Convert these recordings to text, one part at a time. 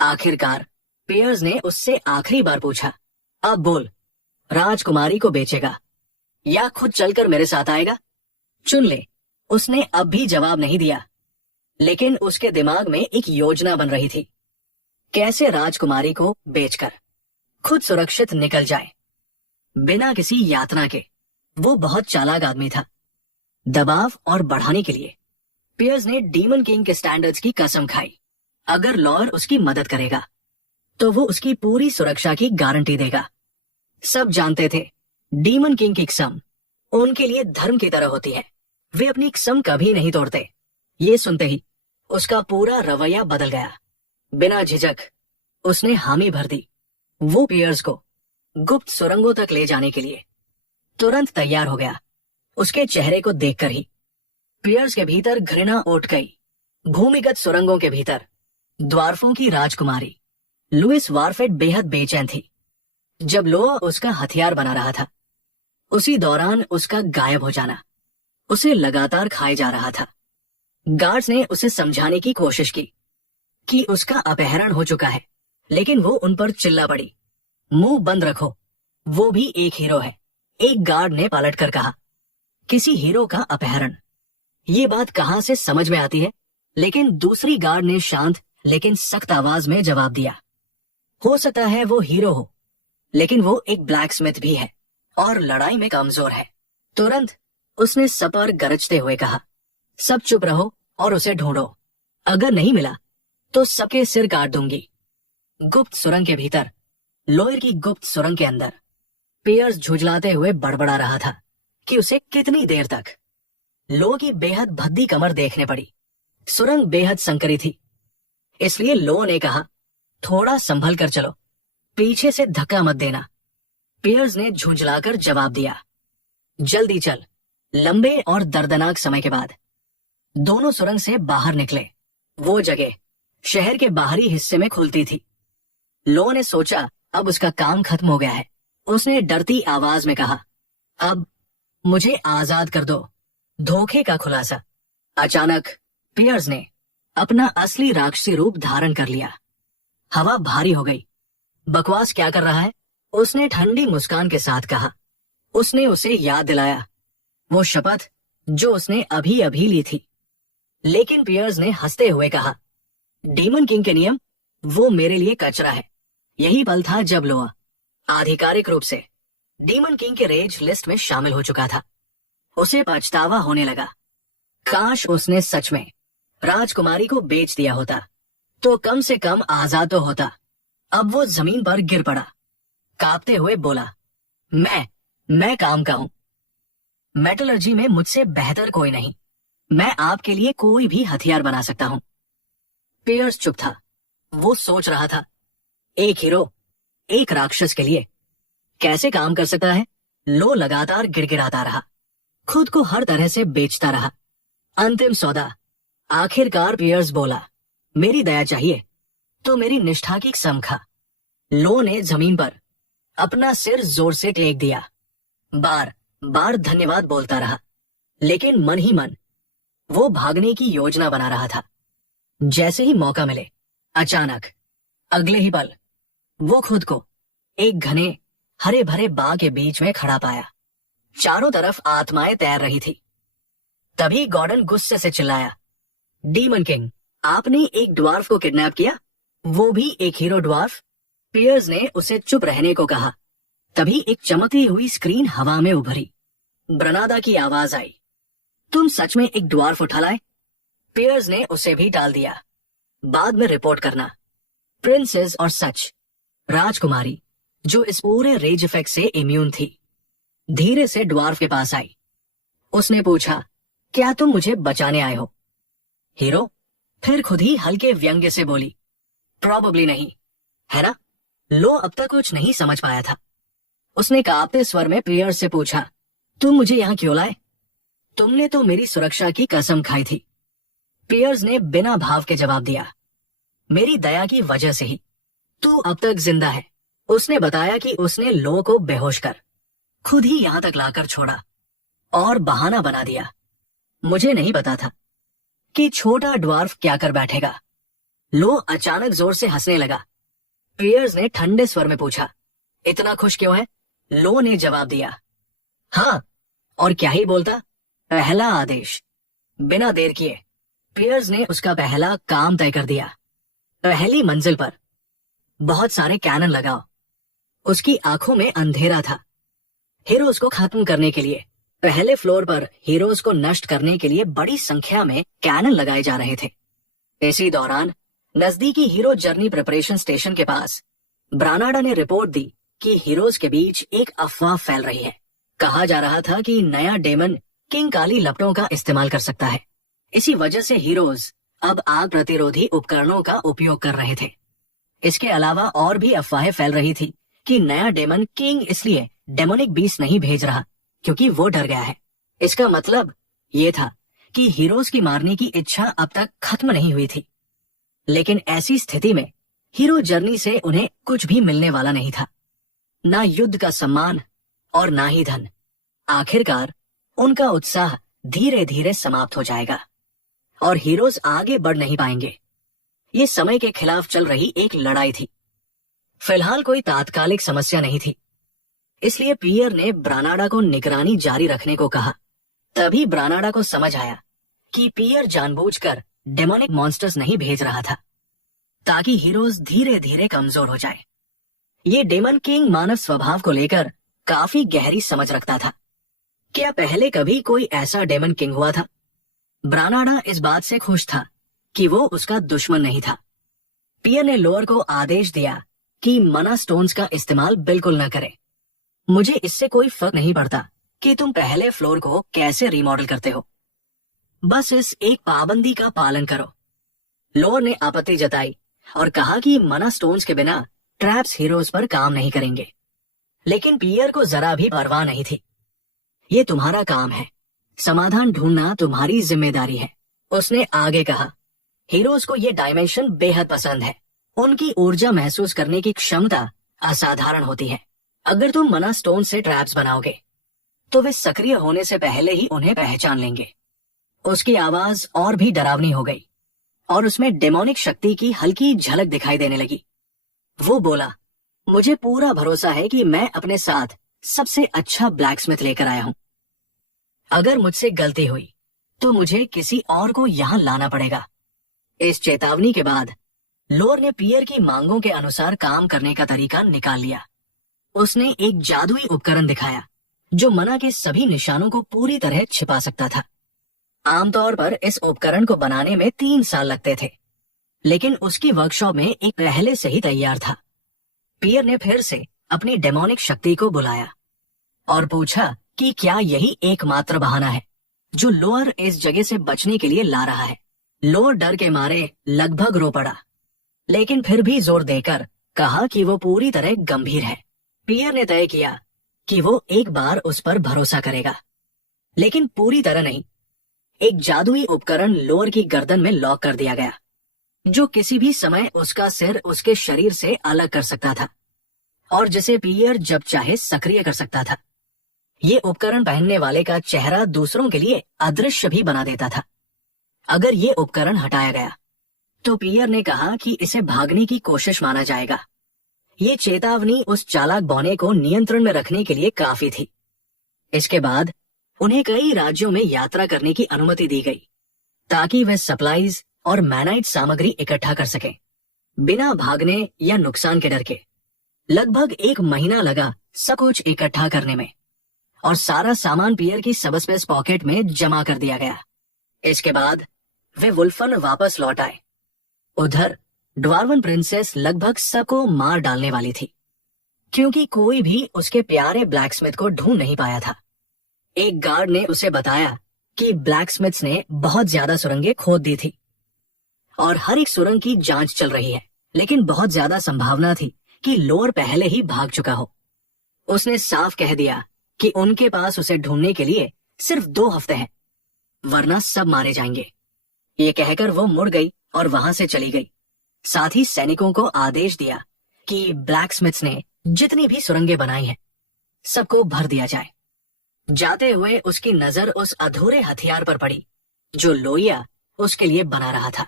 आखिरकार पियर्स ने उससे आखिरी बार पूछा, अब बोल, राजकुमारी को बेचेगा या खुद चलकर मेरे साथ आएगा? चुन ले। उसने अब भी जवाब नहीं दिया, लेकिन उसके दिमाग में एक योजना बन रही थी। कैसे राजकुमारी को बेचकर खुद सुरक्षित निकल जाए बिना किसी यातना के। वो बहुत चालाक आदमी था। दबाव और बढ़ाने के लिए पियर्स ने डीमन किंग के स्टैंडर्ड्स की कसम खाई। अगर लॉयर उसकी मदद करेगा तो वो उसकी पूरी सुरक्षा की गारंटी देगा। सब जानते थे डीमन किंग की कसम उनके लिए धर्म की तरह होती है। वे अपनी कसम कभी नहीं तोड़ते। ये सुनते ही उसका पूरा रवैया बदल गया। बिना झिझक उसने हामी भर दी। वो पियर्स को गुप्त सुरंगों तक ले जाने के लिए तुरंत तैयार हो गया। उसके चेहरे को देखकर ही पियर्स के भीतर घृणा उठ गई। भूमिगत सुरंगों के भीतर द्वारफों की राजकुमारी लुइस वारफेट बेहद बेचैन थी। जब लोआ उसका हथियार बना रहा था, उसी दौरान उसका गायब हो जाना उसे लगातार खाए जा रहा था। गार्ड्स ने उसे समझाने की कोशिश की कि उसका अपहरण हो चुका है, लेकिन वो उन पर चिल्ला पड़ी, मुंह बंद रखो, वो भी एक हीरो है। एक गार्ड ने पलटकर कहा, किसी हीरो का अपहरण? ये बात कहां से समझ में आती है? लेकिन दूसरी गार्ड ने शांत लेकिन सख्त आवाज में जवाब दिया, हो सकता है वो हीरो हो, लेकिन वो एक ब्लैक स्मिथ भी है और लड़ाई में कमजोर है। तुरंत उसने सब पर गरजते हुए कहा, सब चुप रहो और उसे ढूंढो। अगर नहीं मिला तो सबके सिर काट दूंगी। गुप्त सुरंग के भीतर, लॉयर की गुप्त सुरंग के अंदर पियर्स झुंझलाते हुए बड़बड़ा रहा था कि उसे कितनी देर तक लो की बेहद भद्दी कमर देखने पड़ी। सुरंग बेहद संकरी थी, इसलिए लो ने कहा, थोड़ा संभल कर चलो, पीछे से धक्का मत देना। पियर्स ने झुंझलाकर जवाब दिया, जल्दी चल। लंबे और दर्दनाक समय के बाद दोनों सुरंग से बाहर निकले। वो जगह शहर के बाहरी हिस्से में खुलती थी। लो ने सोचा अब उसका काम खत्म हो गया है। उसने डरती आवाज में कहा, अब मुझे आजाद कर दो। धोखे का खुलासा। अचानक पियर्स ने अपना असली राक्षसी रूप धारण कर लिया। हवा भारी हो गई। बकवास क्या कर रहा है? उसने ठंडी मुस्कान के साथ कहा। उसने उसे याद दिलाया वो शपथ जो उसने अभी अभी ली थी। लेकिन पियर्स ने हंसते हुए कहा, डीमन किंग के नियम, वो मेरे लिए कचरा है। यही पल था जब लोआ आधिकारिक रूप से डीमन किंग के रेज लिस्ट में शामिल हो चुका था। उसे पछतावा होने लगा। काश उसने सच में राजकुमारी को बेच दिया होता तो कम से कम आजाद तो होता। अब वो जमीन पर गिर पड़ा, कांपते हुए बोला, मैं काम का हूं। मेटलर्जी में मुझसे बेहतर कोई नहीं। मैं आपके लिए कोई भी हथियार बना सकता हूं। पियर्स चुप था। वो सोच रहा था, एक हीरो एक राक्षस के लिए कैसे काम कर सकता है? लो लगातार गिड़गिड़ाता रहा, खुद को हर तरह से बेचता रहा। अंतिम सौदा। आखिरकार पियर्स बोला, मेरी दया चाहिए तो मेरी निष्ठा की कसम खा। लो ने जमीन पर अपना सिर जोर से टेक दिया। बार बार धन्यवाद बोलता रहा, लेकिन मन ही मन वो भागने की योजना बना रहा था। जैसे ही मौका मिले, अचानक अगले ही पल वो खुद को एक घने हरे भरे बाग के बीच में खड़ा पाया। चारों तरफ आत्माएं तैर रही थी। तभी गॉर्डन गुस्से से चिल्लाया, डीमन किंग, आपने एक ड्वार्फ को किडनैप किया, वो भी एक हीरो ड्वार्फ। पियर्स ने उसे चुप रहने को कहा। तभी एक चमकती हुई स्क्रीन हवा में उभरी। ब्रनादा की आवाज आई, तुम सच में एक ड्वार्फ उठा लाए? पियर्स ने उसे भी टाल दिया, बाद में रिपोर्ट करना। प्रिंसेस और सच राजकुमारी, जो इस पूरे रेज इफेक्ट से इम्यून थी, धीरे से ड्वार्फ के पास आई। उसने पूछा, क्या तुम मुझे बचाने आए हो? हीरो फिर खुद ही हल्के व्यंग्य से बोली, प्रॉबेबली नहीं, है ना? लो अब तक कुछ नहीं समझ पाया था। उसने कांपते स्वर में पियर्स से पूछा, तुम मुझे यहां क्यों लाए? तुमने तो मेरी सुरक्षा की कसम खाई थी। पियर्स ने बिना भाव के जवाब दिया, मेरी दया की वजह से ही तू अब तक जिंदा है। उसने बताया कि उसने लो को बेहोश कर खुद ही यहां तक लाकर छोड़ा और बहाना बना दिया। मुझे नहीं पता था कि छोटा ड्वार्फ क्या कर बैठेगा। लो अचानक जोर से हंसने लगा। पियर्स ने ठंडे स्वर में पूछा, इतना खुश क्यों है? लो ने जवाब दिया, हाँ, और क्या ही बोलता, पहला आदेश। बिना देर किए पियर्स ने उसका पहला काम तय कर दिया। पहली मंजिल पर बहुत सारे कैनन लगाओ। उसकी आंखों में अंधेरा था। हीरोज को खत्म करने के लिए पहले फ्लोर पर हीरोज को नष्ट करने के लिए बड़ी संख्या में कैनन लगाए जा रहे थे। इसी दौरान नजदीकी हीरो जर्नी प्रिपरेशन स्टेशन के पास ब्रानाडा ने रिपोर्ट दी कि हीरोज के बीच एक अफवाह फैल रही है। कहा जा रहा था कि नया डेमन किंग काली लपटों का इस्तेमाल कर सकता है। इसी वजह से हीरोज अब आग प्रतिरोधी उपकरणों का उपयोग कर रहे थे। इसके अलावा और भी अफवाहें फैल रही थी कि नया डेमन किंग इसलिए डेमोनिक बीस्ट नहीं भेज रहा क्योंकि वो डर गया है। इसका मतलब ये था कि हीरोज की मारने की इच्छा अब तक खत्म नहीं हुई थी। लेकिन ऐसी स्थिति में हीरो जर्नी से उन्हें कुछ भी मिलने वाला नहीं था, ना युद्ध का सम्मान और ना ही धन। आखिरकार उनका उत्साह धीरे धीरे समाप्त हो जाएगा और हीरोज आगे बढ़ नहीं पाएंगे। ये समय के खिलाफ चल रही एक लड़ाई थी। फिलहाल कोई तात्कालिक समस्या नहीं थी, इसलिए पियर ने ब्रानाडा को निगरानी जारी रखने को कहा। तभी ब्रानाडा को समझ आया कि पियर जानबूझकर डेमोनिक मॉन्स्टर्स नहीं भेज रहा था ताकि हीरोज धीरे धीरे कमजोर हो जाए। ये डेमन किंग मानव स्वभाव को लेकर काफी गहरी समझ रखता था। क्या पहले कभी कोई ऐसा डेमन किंग हुआ था? ब्रानाडा इस बात से खुश था कि वो उसका दुश्मन नहीं था। पियर ने लोअर को आदेश दिया कि मना स्टोन्स का इस्तेमाल बिल्कुल न करे। मुझे इससे कोई फर्क नहीं पड़ता कि तुम पहले फ्लोर को कैसे रिमॉडल करते हो, बस इस एक पाबंदी का पालन करो। लोअर ने आपत्ति जताई और कहा कि मना स्टोन्स के बिना ट्रैप्स हीरोज पर काम नहीं करेंगे। लेकिन पियर को जरा भी परवाह नहीं थी। ये तुम्हारा काम है, समाधान ढूंढना तुम्हारी जिम्मेदारी है। उसने आगे कहा, हीरोज को ये डायमेंशन बेहद पसंद है। उनकी ऊर्जा महसूस करने की क्षमता असाधारण होती है। अगर तुम मना स्टोन से ट्रैप्स बनाओगे तो वे सक्रिय होने से पहले ही उन्हें पहचान लेंगे। उसकी आवाज और भी डरावनी हो गई और उसमें डेमोनिक शक्ति की हल्की झलक दिखाई देने लगी। वो बोला, मुझे पूरा भरोसा है कि मैं अपने साथ सबसे अच्छा ब्लैकस्मिथ लेकर आया हूं। अगर मुझसे गलती हुई तो मुझे किसी और को यहां लाना पड़ेगा। इस चेतावनी के बाद लोअर ने पियर की मांगों के अनुसार काम करने का तरीका निकाल लिया। उसने एक जादुई उपकरण दिखाया जो मना के सभी निशानों को पूरी तरह छिपा सकता था। आमतौर पर इस उपकरण को बनाने में 3 साल लगते थे, लेकिन उसकी वर्कशॉप में एक पहले से ही तैयार था। पियर ने फिर से अपनी डेमोनिक शक्ति को बुलाया और पूछा कि क्या यही एकमात्र बहाना है जो लोअर इस जगह से बचने के लिए ला रहा है। लोअर डर के मारे लगभग रो पड़ा, लेकिन फिर भी जोर देकर कहा कि वो पूरी तरह गंभीर है। पियर ने तय किया कि वो एक बार उस पर भरोसा करेगा, लेकिन पूरी तरह नहीं। एक जादुई उपकरण लोअर की गर्दन में लॉक कर दिया गया जो किसी भी समय उसका सिर उसके शरीर से अलग कर सकता था और जिसे पियर जब चाहे सक्रिय कर सकता था। ये उपकरण पहनने वाले का चेहरा दूसरों के लिए अदृश्य भी बना देता था। अगर ये उपकरण हटाया गया तो पियर ने कहा कि इसे भागने की कोशिश माना जाएगा। ये चेतावनी उस चालाक बौने को नियंत्रण में रखने के लिए काफी थी। इसके बाद उन्हें कई राज्यों में यात्रा करने की अनुमति दी गई ताकि वे सप्लाईज और मैनाइट सामग्री इकट्ठा कर सकें बिना भागने या नुकसान के डर के। लगभग 1 महीना लगा सब कुछ इकट्ठा करने में और सारा सामान पियर की सबस्पेस पॉकेट में जमा कर दिया गया। इसके बाद वे वुल्फन वापस लौट आए। उधर ड्वार्वन प्रिंसेस लगभग सबको मार डालने वाली थी क्योंकि कोई भी उसके प्यारे ब्लैकस्मिथ को ढूंढ नहीं पाया था। एक गार्ड ने उसे बताया कि ब्लैकस्मिथ्स ने बहुत ज्यादा सुरंगें खोद दी थी और हर एक सुरंग की जांच चल रही है, लेकिन बहुत ज्यादा संभावना थी कि लोअर पहले ही भाग चुका हो। उसने साफ कह दिया कि उनके पास उसे ढूंढने के लिए सिर्फ 2 हफ्ते हैं, वरना सब मारे जाएंगे। ये कहकर वो मुड़ गई और वहां से चली गई। साथ ही सैनिकों को आदेश दिया कि ब्लैकस्मिथ्स ने जितनी भी सुरंगें बनाई हैं सबको भर दिया जाए। जाते हुए उसकी नजर उस अधूरे हथियार पर पड़ी जो लोहिया उसके लिए बना रहा था।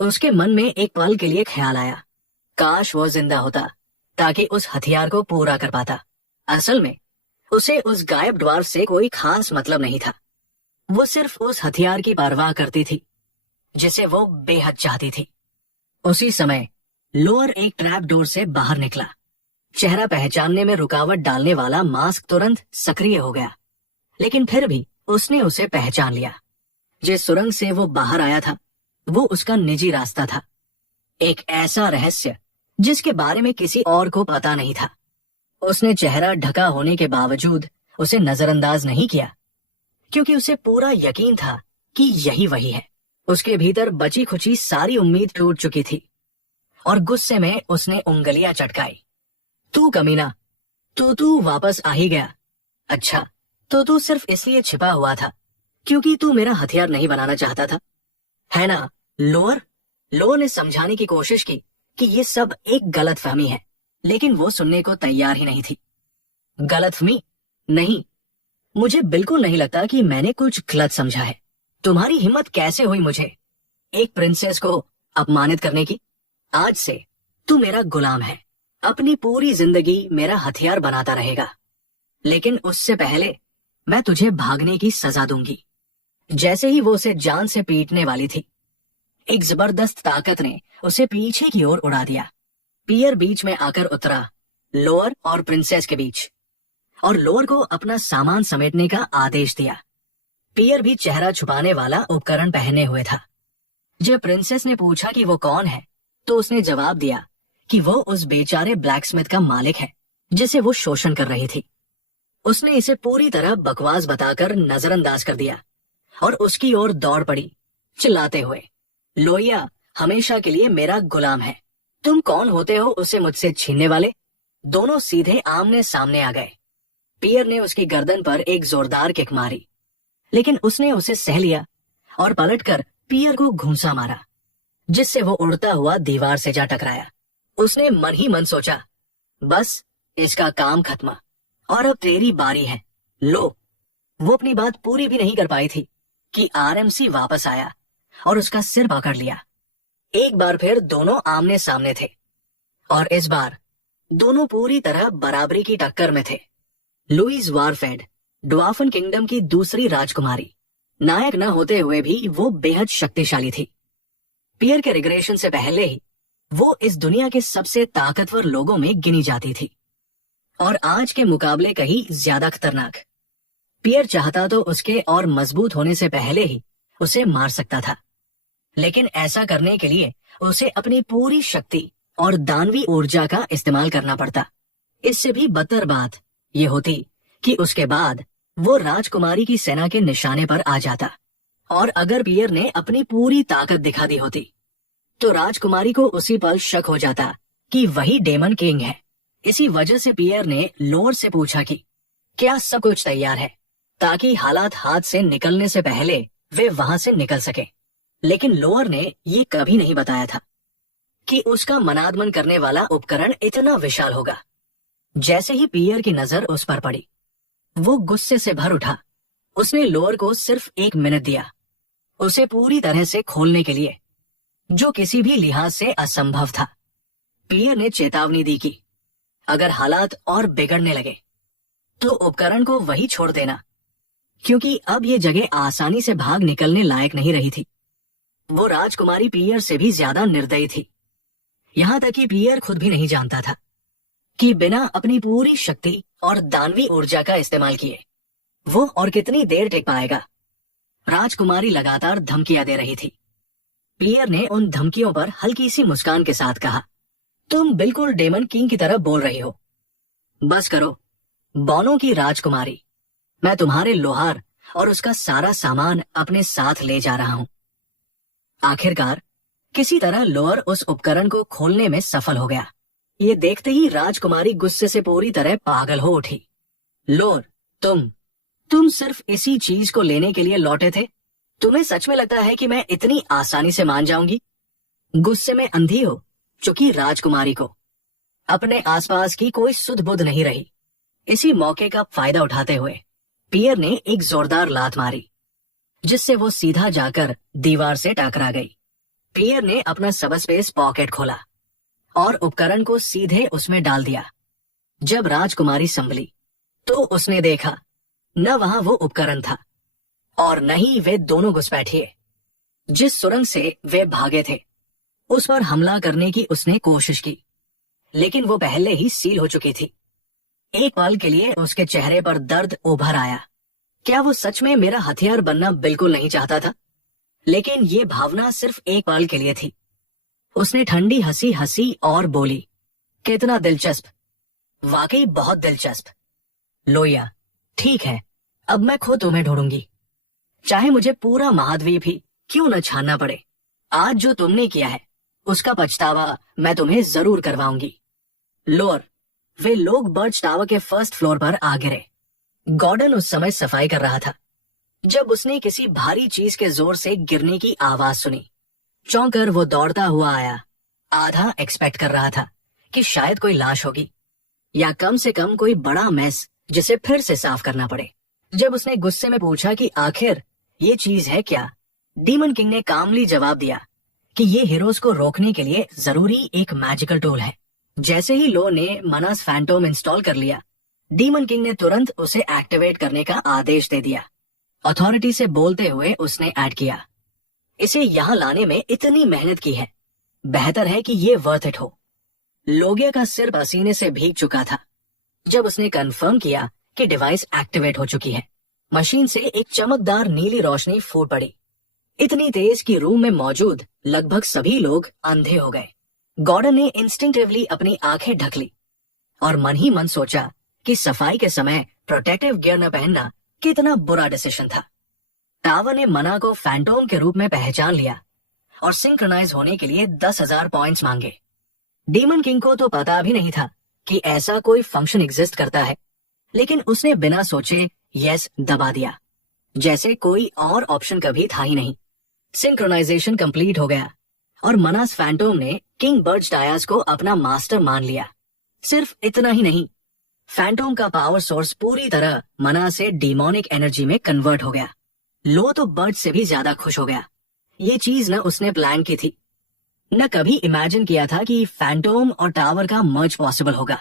उसके मन में एक पल के लिए ख्याल आया, काश वो जिंदा होता ताकि उस हथियार को पूरा कर पाता। असल में उसे उस गायब ड्वार्फ से कोई खास मतलब नहीं था। वो सिर्फ उस हथियार की परवाह करती थी जिसे वो बेहद चाहती थी। उसी समय लोअर एक ट्रैप डोर से बाहर निकला। चेहरा पहचानने में रुकावट डालने वाला मास्क तुरंत सक्रिय हो गया, लेकिन फिर भी उसने उसे पहचान लिया। जिस सुरंग से वो बाहर आया था वो उसका निजी रास्ता था, एक ऐसा रहस्य जिसके बारे में किसी और को पता नहीं था। उसने चेहरा ढका होने के बावजूद उसे नजरअंदाज नहीं किया, क्योंकि उसे पूरा यकीन था कि यही वही है। उसके भीतर बची खुची सारी उम्मीद टूट चुकी थी और गुस्से में उसने उंगलियां चटकाई। तू कमीना, तू वापस आ ही गया। अच्छा, तो तू सिर्फ इसलिए छिपा हुआ था क्योंकि तू मेरा हथियार नहीं बनाना चाहता था, है ना? लोअर ने समझाने की कोशिश की कि ये सब एक गलतफहमी है, लेकिन वो सुनने को तैयार ही नहीं थी। गलतफहमी? नहीं, मुझे बिल्कुल नहीं लगता कि मैंने कुछ गलत समझा है। तुम्हारी हिम्मत कैसे हुई मुझे, एक प्रिंसेस को अपमानित करने की? आज से तू मेरा गुलाम है, अपनी पूरी जिंदगी मेरा हथियार बनाता रहेगा। लेकिन उससे पहले मैं तुझे भागने की सजा दूंगी। जैसे ही वो उसे जान से पीटने वाली थी, एक जबरदस्त ताकत ने उसे पीछे की ओर उड़ा दिया। पियर बीच में आकर उतरा, लोअर और प्रिंसेस के बीच, और लोअर को अपना सामान समेटने का आदेश दिया। पियर भी चेहरा छुपाने वाला उपकरण पहने हुए था। जब प्रिंसेस ने पूछा कि वो कौन है, तो उसने जवाब दिया कि वो उस बेचारे ब्लैकस्मिथ का मालिक है जिसे वो शोषण कर रही थी। उसने इसे पूरी तरह बकवास बताकर नजरअंदाज कर दिया और उसकी ओर दौड़ पड़ी, चिल्लाते हुए, लोहिया हमेशा के लिए मेरा गुलाम है। तुम कौन होते हो उसे मुझसे छीनने वाले? दोनों सीधे आमने सामने आ गए। पियर ने उसकी गर्दन पर एक जोरदार किक मारी, लेकिन उसने उसे सह लिया और पलटकर पियर को घूंसा मारा, जिससे वो उड़ता हुआ दीवार से जा टकराया। उसने मन ही मन सोचा, बस इसका काम खत्म और अब तेरी बारी है। लो, वो अपनी बात पूरी भी नहीं कर पाई थी कि आरएमसी वापस आया और उसका सिर पकड़ लिया। एक बार फिर दोनों आमने सामने थे और इस बार दोनों पूरी तरह बराबरी की टक्कर में थे। लुईस वारफेड, ड्वार्फन किंगडम की दूसरी राजकुमारी, नायक न होते हुए भी वो बेहद शक्तिशाली थी। पियर के रिग्रेशन से पहले ही वो इस दुनिया के सबसे ताकतवर लोगों में गिनी जाती थी, और आज के मुकाबले कहीं ज्यादा खतरनाक। पियर चाहता तो उसके और मजबूत होने से पहले ही उसे मार सकता था, लेकिन ऐसा करने के लिए उसे अपनी पूरी शक्ति और दानवी ऊर्जा का इस्तेमाल करना पड़ता। इससे भी बदतर बात ये होती कि उसके बाद वो राजकुमारी की सेना के निशाने पर आ जाता, और अगर पियर ने अपनी पूरी ताकत दिखा दी होती तो राजकुमारी को उसी पल शक हो जाता कि वही डेमन किंग है। इसी वजह से पियर ने लोअर से पूछा कि क्या सब कुछ तैयार है ताकि हालात हाथ से निकलने से पहले वे वहां से निकल सके। लेकिन लोअर ने ये कभी नहीं बताया था कि उसका मनादमन करने वाला उपकरण इतना विशाल होगा। जैसे ही पियर की नजर उस पर पड़ी, वो गुस्से से भर उठा। उसने लोअर को सिर्फ 1 मिनट दिया उसे पूरी तरह से खोलने के लिए, जो किसी भी लिहाज से असंभव था। पियर ने चेतावनी दी कि अगर हालात और बिगड़ने लगे तो उपकरण को वही छोड़ देना, क्योंकि अब ये जगह आसानी से भाग निकलने लायक नहीं रही थी। वो राजकुमारी पियर से भी ज्यादा निर्दयी थी, यहां तक कि पियर खुद भी नहीं जानता था कि बिना अपनी पूरी शक्ति और दानवी ऊर्जा का इस्तेमाल किए वो और कितनी देर टिक पाएगा। राजकुमारी लगातार धमकियां दे रही थी। पियर ने उन धमकियों पर हल्की सी मुस्कान के साथ कहा, तुम बिल्कुल डेमन किंग की तरह बोल रही हो। बस करो, बॉनो की राजकुमारी। मैं तुम्हारे लोहार और उसका सारा सामान अपने साथ ले जा रहा हूं। आखिरकार किसी तरह लोअर उस उपकरण को खोलने में सफल हो गया। ये देखते ही राजकुमारी गुस्से से पूरी तरह पागल हो उठी। लोअर, तुम सिर्फ इसी चीज को लेने के लिए लौटे थे? तुम्हें सच में लगता है कि मैं इतनी आसानी से मान जाऊंगी? गुस्से में अंधी हो चुकी राजकुमारी को अपने आसपास की कोई सुध बुध नहीं रही। इसी मौके का फायदा उठाते हुए पियर ने एक जोरदार लात मारी, जिससे वो सीधा जाकर दीवार से टकरा गई। पियर ने अपना सबस्पेस पॉकेट खोला और उपकरण को सीधे उसमें डाल दिया। जब राजकुमारी संभली तो उसने देखा न वहां वो उपकरण था और न ही वे दोनों घुसपैठिए। जिस सुरंग से वे भागे थे उस पर हमला करने की उसने कोशिश की, लेकिन वो पहले ही सील हो चुकी थी। एक पल के लिए उसके चेहरे पर दर्द उभर आया। क्या वो सच में मेरा हथियार बनना बिल्कुल नहीं चाहता था? लेकिन ये भावना सिर्फ एक पल के लिए थी। उसने ठंडी हंसी हंसी और बोली, कितना दिलचस्प, वाकई बहुत दिलचस्प। लोया, ठीक है, अब मैं खुद तुम्हें ढूंढूंगी, चाहे मुझे पूरा महाद्वीप ही क्यों न छानना पड़े। आज जो तुमने किया है उसका पछतावा मैं तुम्हें जरूर करवाऊंगी। लोअर, वे लोग बर्च टावर के फर्स्ट फ्लोर पर आ गिरे। गॉर्डन उस समय सफाई कर रहा था जब उसने किसी भारी चीज के जोर से गिरने की आवाज सुनी। चौंकर वो दौड़ता हुआ आया। आधा एक्सपेक्ट कर रहा था कि शायद कोई लाश होगी या कम से कम कोई बड़ा मेस जिसे फिर से साफ करना पड़े। जब उसने गुस्से में पूछा कि आखिर ये चीज है क्या, डीमन किंग ने कामली जवाब दिया कि ये हीरोज को रोकने के लिए जरूरी एक मैजिकल टूल है। जैसे ही लो ने मनास फैंटोम इंस्टॉल कर लिया, डीमन किंग ने तुरंत उसे एक्टिवेट करने का आदेश दे दिया। अथॉरिटी से बोलते हुए उसने ऐड किया, इसे यहाँ लाने में इतनी मेहनत की है, बेहतर है कि ये वर्थ इट हो। लोगिया का सिर पसीने से भीग चुका था। जब उसने कंफर्म किया कि डिवाइस एक्टिवेट हो चुकी है, मशीन से एक चमकदार नीली रोशनी फूट पड़ी, इतनी तेज कि रूम में मौजूद लगभग सभी लोग अंधे हो गए। गॉर्डन ने इंस्टिंक्टिवली अपनी आंखें ढक ली और मन ही मन सोचा कि सफाई के समय प्रोटेक्टिव गियर न पहनना कितना बुरा डिसीजन था। टावर ने मना को फैंटोम के रूप में पहचान लिया और सिंक्रोनाइज होने के लिए 10,000 पॉइंट्स मांगे। डीमन किंग को तो पता भी नहीं था कि ऐसा कोई फंक्शन एग्जिस्ट करता है, लेकिन उसने बिना सोचे यस दबा दिया, जैसे कोई और ऑप्शन कभी था ही नहीं। सिंक्रोनाइजेशन कंप्लीट हो गया और मनास फैंटोम ने किंग बर्च डायस को अपना मास्टर मान लिया। सिर्फ इतना ही नहीं, फैंटोम का पावर सोर्स पूरी तरह मना से डीमोनिक एनर्जी में कन्वर्ट हो गया। लो तो बर्च से भी ज्यादा खुश हो गया। ये चीज न उसने प्लान की थी, न कभी इमेजिन किया था कि फैंटोम और टावर का मर्ज पॉसिबल होगा।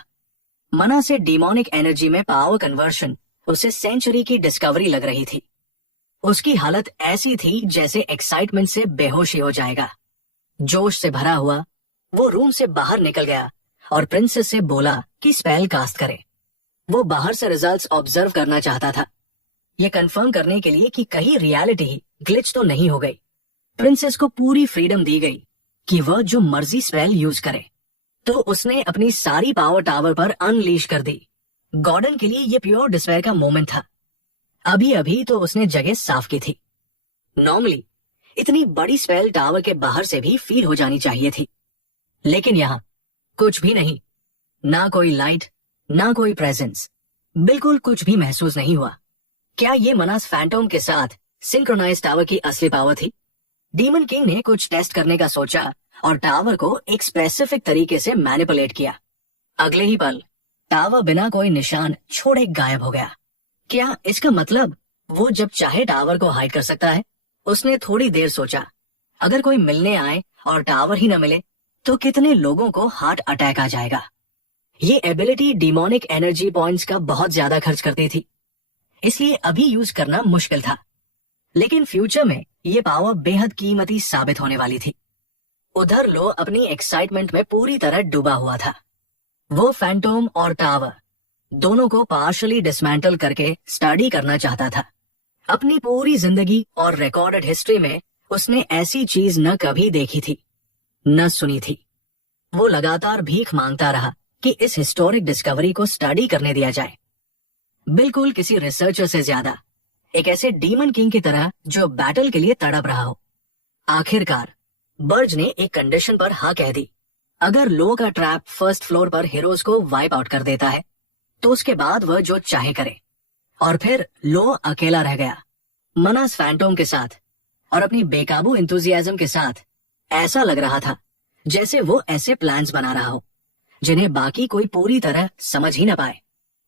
मना से डीमोनिक एनर्जी में पावर कन्वर्शन उसे सेंचुरी की डिस्कवरी लग रही थी। उसकी हालत ऐसी थी जैसे एक्साइटमेंट से बेहोशी हो जाएगा। जोश से भरा हुआ वो रूम से बाहर निकल गया और प्रिंसेस से बोला कि स्पेल कास्ट करे। वो बाहर से रिजल्ट्स ऑब्जर्व करना चाहता था, ये कंफर्म करने के लिए कि कहीं रियलिटी ग्लिच तो नहीं हो गई। प्रिंसेस को पूरी फ्रीडम दी गई कि वह जो मर्जी स्पेल यूज करे, तो उसने अपनी सारी पावर टावर पर अनलीश कर दी। गॉर्डन के लिए ये प्योर डिस्पेयर का मोमेंट था। अभी अभी तो उसने जगह साफ की थी। नॉर्मली इतनी बड़ी स्पेल टावर के बाहर से भी फील हो जानी चाहिए थी, लेकिन यहाँ कुछ भी नहीं। ना कोई लाइट, ना कोई प्रेजेंस, बिल्कुल कुछ भी महसूस नहीं हुआ। क्या ये मनास फैंटोम के साथ सिंक्रोनाइज टावर की असली पावर थी? डीमन किंग ने कुछ टेस्ट करने का सोचा और टावर को एक स्पेसिफिक तरीके से मैनिपुलेट किया। अगले ही पल टावर बिना कोई निशान छोड़े गायब हो गया। क्या इसका मतलब वो जब चाहे टावर को हाइड कर सकता है? उसने थोड़ी देर सोचा, अगर कोई मिलने आए और टावर ही न मिले तो कितने लोगों को हार्ट अटैक आ जाएगा। ये एबिलिटी डीमोनिक एनर्जी पॉइंट्स का बहुत ज्यादा खर्च करती थी, इसलिए अभी यूज करना मुश्किल था, लेकिन फ्यूचर में ये पावर बेहद कीमती साबित होने वाली थी। उधर लो अपनी एक्साइटमेंट में पूरी तरह डूबा हुआ था। वो फैंटोम और टावर दोनों को पार्शली डिसमेंटल करके स्टडी करना चाहता था। अपनी पूरी जिंदगी और रिकॉर्डेड हिस्ट्री में उसने ऐसी चीज न कभी देखी थी, न सुनी थी। वो लगातार भीख मांगता रहा कि इस हिस्टोरिक डिस्कवरी को स्टडी करने दिया जाए, बिल्कुल किसी रिसर्चर से ज्यादा, एक ऐसे डीमन किंग की तरह जो बैटल के लिए तड़प रहा हो। आखिरकार बर्ज ने एक कंडीशन पर हाँ कह दी। अगर लो का ट्रैप फर्स्ट फ्लोर पर हीरोज को वाइप आउट कर देता है तो उसके बाद वह जो चाहे करे। और फिर लो अकेला रह गया मनास फैंटोम के साथ और अपनी बेकाबू इंथुजियाज्म के साथ। ऐसा लग रहा था जैसे वो ऐसे प्लान्स बना रहा हो जिन्हें बाकी कोई पूरी तरह समझ ही न पाए।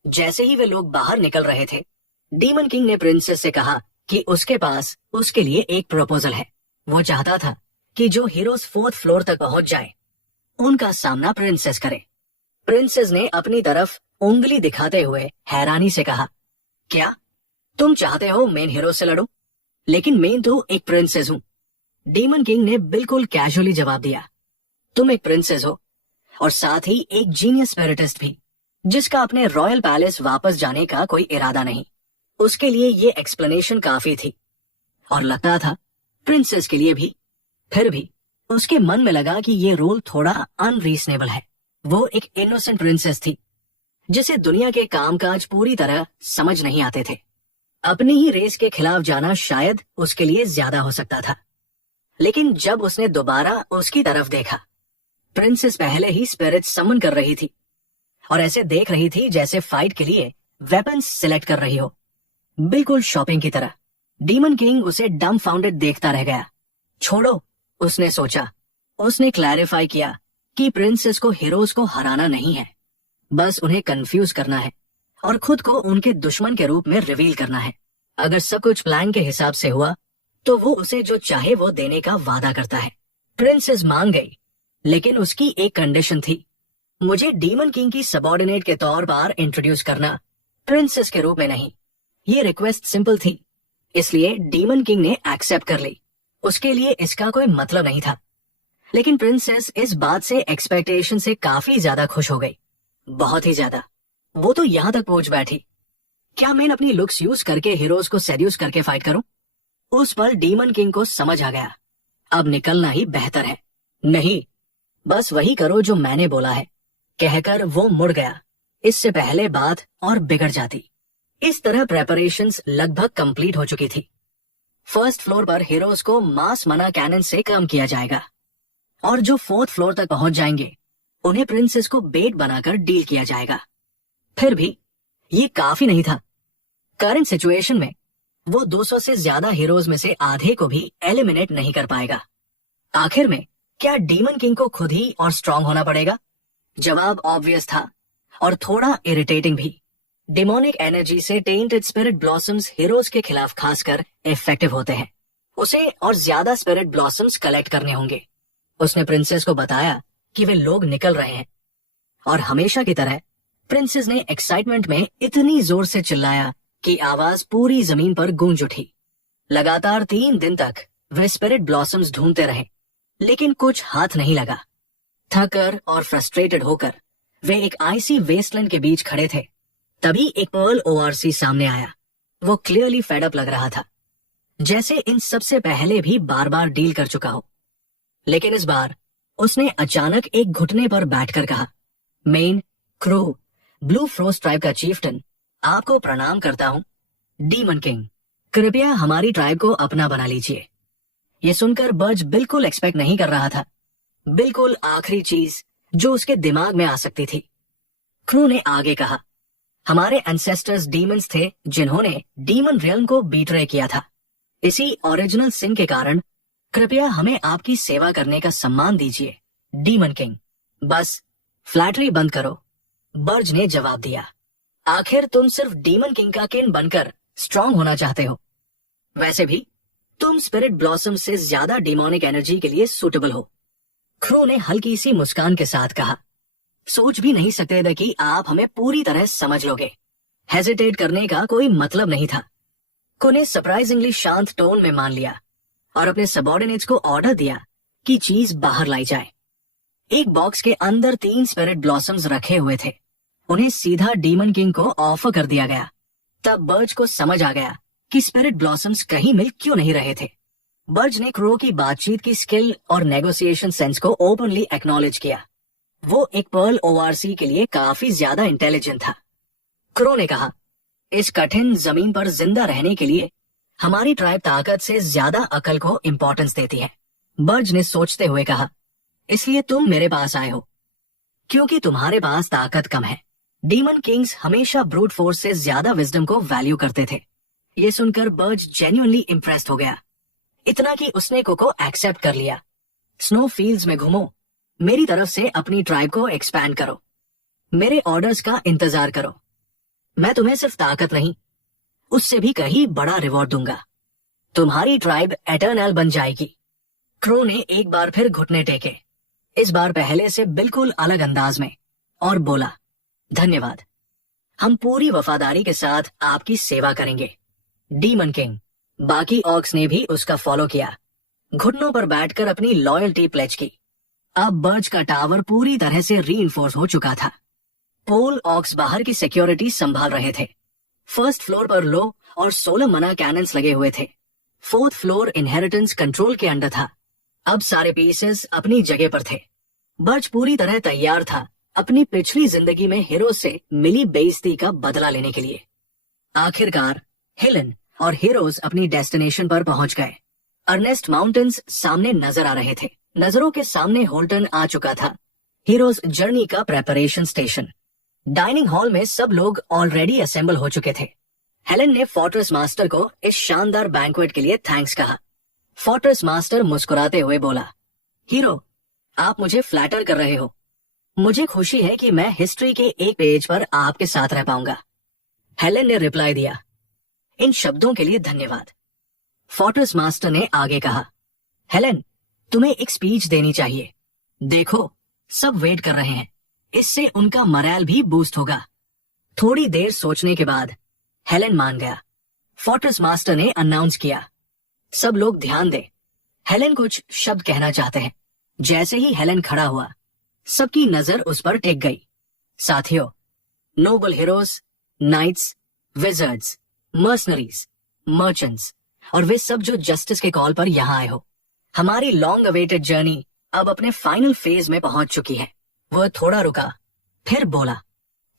जैसे ही वे लोग बाहर निकल रहे थे, डीमन किंग ने प्रिंसेस से कहा कि उसके पास उसके लिए एक प्रपोजल है। वो चाहता था कि जो हीरोज 4th फ्लोर तक पहुंच जाए उनका सामना प्रिंसेस करे। प्रिंसेस ने अपनी तरफ उंगली दिखाते हुए हैरानी से कहा, क्या तुम चाहते हो मेन हीरो से लड़ूं? लेकिन मैं तो एक प्रिंसेस हूं। डीमन किंग ने बिल्कुल कैजुअली जवाब दिया, तुम एक प्रिंसेस हो और साथ ही एक जीनियस स्पिरिटिस्ट भी, जिसका अपने रॉयल पैलेस वापस जाने का कोई इरादा नहीं। उसके लिए ये एक्सप्लेनेशन काफी थी और लगता था प्रिंसेस के लिए भी। फिर भी उसके मन में लगा कि ये रोल थोड़ा अनरीजनेबल है। वो एक इनोसेंट प्रिंसेस थी जिसे दुनिया के कामकाज पूरी तरह समझ नहीं आते थे। अपनी ही रेस के खिलाफ जाना शायद उसके लिए ज्यादा हो सकता था। लेकिन जब उसने दोबारा उसकी तरफ देखा, प्रिंसेस पहले ही स्पिरिट समन कर रही थी और ऐसे देख रही थी जैसे फाइट के लिए वेपन्स सिलेक्ट कर रही हो, बिल्कुल शॉपिंग की तरह। डीमन किंग उसे डम्बफाउंडेड देखता रह गया। छोड़ो, उसने सोचा। उसने क्लैरिफाई किया कि प्रिंसेस को हीरोज को हराना नहीं है, बस उन्हें कंफ्यूज करना है और खुद को उनके दुश्मन के रूप में रिवील करना है। अगर सब कुछ प्लान के हिसाब से हुआ तो वो उसे जो चाहे वो देने का वादा करता है। प्रिंसेस मान गई, लेकिन उसकी एक कंडीशन थी, मुझे डीमन किंग की सबऑर्डिनेट के तौर पर इंट्रोड्यूस करना, प्रिंसेस के रूप में नहीं। ये रिक्वेस्ट सिंपल थी, इसलिए डीमन किंग ने एक्सेप्ट कर ली। उसके लिए इसका कोई मतलब नहीं था। लेकिन प्रिंसेस इस बात से एक्सपेक्टेशन से काफी ज्यादा खुश हो गई, बहुत ही ज्यादा। वो तो यहां तक पहुंच बैठी, क्या मैं अपनी लुक्स यूज करके हीरोज को सेड्यूस करके फाइट करूं? उस पल डीमन किंग को समझ आ गया, अब निकलना ही बेहतर है। नहीं, बस वही करो जो मैंने बोला है, कहकर वो मुड़ गया। इससे पहले बात और बिगड़ जाती। इस तरह प्रेपरेशंस लगभग कंप्लीट हो चुकी थी। फर्स्ट फ्लोर पर हीरोज को मास मना कैनन से कम किया जाएगा और जो 4th फ्लोर तक पहुंच जाएंगे उन्हें प्रिंसेस को बेट बनाकर डील किया जाएगा। फिर भी ये काफी नहीं था। करंट सिचुएशन में वो 200 से ज्यादा हीरोज में से आधे को भी एलिमिनेट नहीं कर पाएगा। आखिर में क्या डीमन किंग को खुद ही और स्ट्रांग होना पड़ेगा? जवाब ऑब्वियस था और थोड़ा इरिटेटिंग भी। डिमोनिक एनर्जी से टेंटेड स्पिरिट ब्लॉसम्स हीरोज के खिलाफ खासकर इफेक्टिव होते हैं। उसे और ज्यादा स्पिरिट ब्लॉसम्स कलेक्ट करने होंगे। उसने प्रिंसेस को बताया कि वे लोग निकल रहे हैं और हमेशा की तरह प्रिंसेस ने एक्साइटमेंट में इतनी जोर से चिल्लाया कि आवाज पूरी जमीन पर गूंज उठी। लगातार 3 दिन तक वे स्पिरिट ब्लॉसम्स ढूंढते रहे, लेकिन कुछ हाथ नहीं लगा। थकर और फ्रस्ट्रेटेड होकर वे एक आइसी वेस्टलैंड के बीच खड़े थे। तभी एक पर्ल ओआरसी सामने आया। वो क्लियरली फेड अप लग रहा था, जैसे इन सबसे पहले भी बार बार डील कर चुका हो। लेकिन इस बार उसने अचानक एक घुटने पर बैठकर कहा, main crow blue frost tribe का चीफ्टन, आपको प्रणाम करता हूं। डीमन किंग, कृपया हमारी ट्राइब को अपना बना लीजिए। ये सुनकर बर्ज बिल्कुल एक्सपेक्ट नहीं कर रहा था। बिल्कुल आखिरी चीज जो उसके दिमाग में आ सकती थी। क्रू ने आगे कहा, हमारे एंसेस्टर्स डीमंस थे जिन्होंने डीमन रियल्म को बीट्रे किया था। इसी ओरिजिनल सिन के कारण कृपया हमें आपकी सेवा करने का सम्मान दीजिए। डीमन किंग, बस फ्लैटरी बंद करो, बर्ज ने जवाब दिया। आखिर तुम सिर्फ डीमन किंग का किन बनकर स्ट्रांग होना चाहते हो। वैसे भी तुम स्पिरिट ब्लॉसम से ज्यादा डिमोनिक एनर्जी के लिए सूटेबल हो। क्रू ने हल्की सी मुस्कान के साथ कहा, सोच भी नहीं सकते थे कि आप हमें पूरी तरह समझ लोगे। हेजिटेट करने का कोई मतलब नहीं था। क्रू ने सरप्राइजिंगली शांत टोन में मान लिया और अपने सबऑर्डिनेट्स को ऑर्डर दिया कि चीज बाहर लाई जाए। एक बॉक्स के अंदर 3 स्पिरिट ब्लॉसम्स रखे हुए थे। उन्हें सीधा डीमन किंग को ऑफर कर दिया गया। तब बर्ज को समझ आ गया कि स्पिरिट ब्लॉसम्स कहीं मिल क्यों नहीं रहे थे। बर्ज ने क्रो की बातचीत की स्किल और नेगोशिएशन सेंस को ओपनली एक्नॉलेज किया। वो एक पर्ल ओआरसी के लिए काफी ज्यादा इंटेलिजेंट था। क्रो ने कहा, इस कठिन जमीन पर जिंदा रहने के लिए हमारी ट्राइब ताकत से ज्यादा अकल को इम्पोर्टेंस देती है। बर्ज ने सोचते हुए कहा, इसलिए तुम मेरे पास आए हो क्योंकि तुम्हारे पास ताकत कम है। डीमन किंग्स हमेशा ब्रूट फोर्स से ज्यादा विजडम को वैल्यू करते थे। ये सुनकर बर्ज जेन्युइनली इम्प्रेस्ड हो गया, इतना कि उसने को एक्सेप्ट कर लिया। स्नो फील्ड्स में घूमो, मेरी तरफ से अपनी ट्राइब को एक्सपैंड करो, मेरे ऑर्डर्स का इंतजार करो। मैं तुम्हें सिर्फ ताकत नहीं, उससे भी कहीं बड़ा रिवॉर्ड दूंगा। तुम्हारी ट्राइब एटर्नल बन जाएगी। क्रो ने एक बार फिर घुटने टेके, इस बार पहले से बिल्कुल अलग अंदाज में, और बोला, धन्यवाद, हम पूरी वफादारी के साथ आपकी सेवा करेंगे, डीमन किंग। बाकी ऑक्स ने भी उसका फॉलो किया, घुटनों पर बैठकर अपनी लॉयल्टी प्लेज की। अब बर्ज का टावर पूरी तरह से रीइंफोर्स हो चुका था। पोल ऑक्स बाहर की सिक्योरिटी संभाल रहे थे। फर्स्ट फ्लोर पर लो और 16 मना कैनन्स लगे हुए थे। फोर्थ फ्लोर इनहेरिटेंस कंट्रोल के अंडर था। अब सारे पीसेस अपनी जगह पर थे। बर्ज पूरी तरह तैयार था अपनी पिछली जिंदगी में हीरो से मिली बेइज्जती का बदला लेने के लिए। आखिरकार हेलन और हीरोज अपनी डेस्टिनेशन पर पहुंच गए। अर्नेस्ट माउंटेन्स सामने नजर आ रहे थे। नजरों के सामने होल्टन आ चुका था, हीरोज जर्नी का प्रेपरेशन स्टेशन। डाइनिंग हॉल में सब लोग ऑलरेडी असेंबल हो चुके थे। हेलन ने फोर्ट्रेस मास्टर को इस शानदार बैंक्वेट के लिए थैंक्स कहा। फोर्ट्रेस मास्टर मुस्कुराते हुए बोला, हीरो, आप मुझे फ्लैटर कर रहे हो। मुझे खुशी है कि मैं हिस्ट्री के एक पेज पर आपके साथ रह पाऊंगा। हेलन ने रिप्लाई दिया, इन शब्दों के लिए धन्यवाद। फोर्ट्रेस मास्टर ने आगे कहा, हेलन, तुम्हें एक स्पीच देनी चाहिए। देखो, सब वेट कर रहे हैं, इससे उनका मरैल भी बूस्ट होगा। थोड़ी देर सोचने के बाद हेलन मान गया। फोर्ट्रेस मास्टर ने अनाउंस किया, सब लोग ध्यान दें, हेलन कुछ शब्द कहना चाहते हैं। जैसे ही हेलन खड़ा हुआ, सबकी नजर उस पर टिक गई। साथियों, noble heroes, knights, wizards, mercenaries, merchants और वे सब जो जस्टिस के कॉल पर यहाँ आए हो, हमारी लॉन्ग अवेटेड जर्नी अब अपने फाइनल फेज में पहुंच चुकी है। वह थोड़ा रुका, फिर बोला,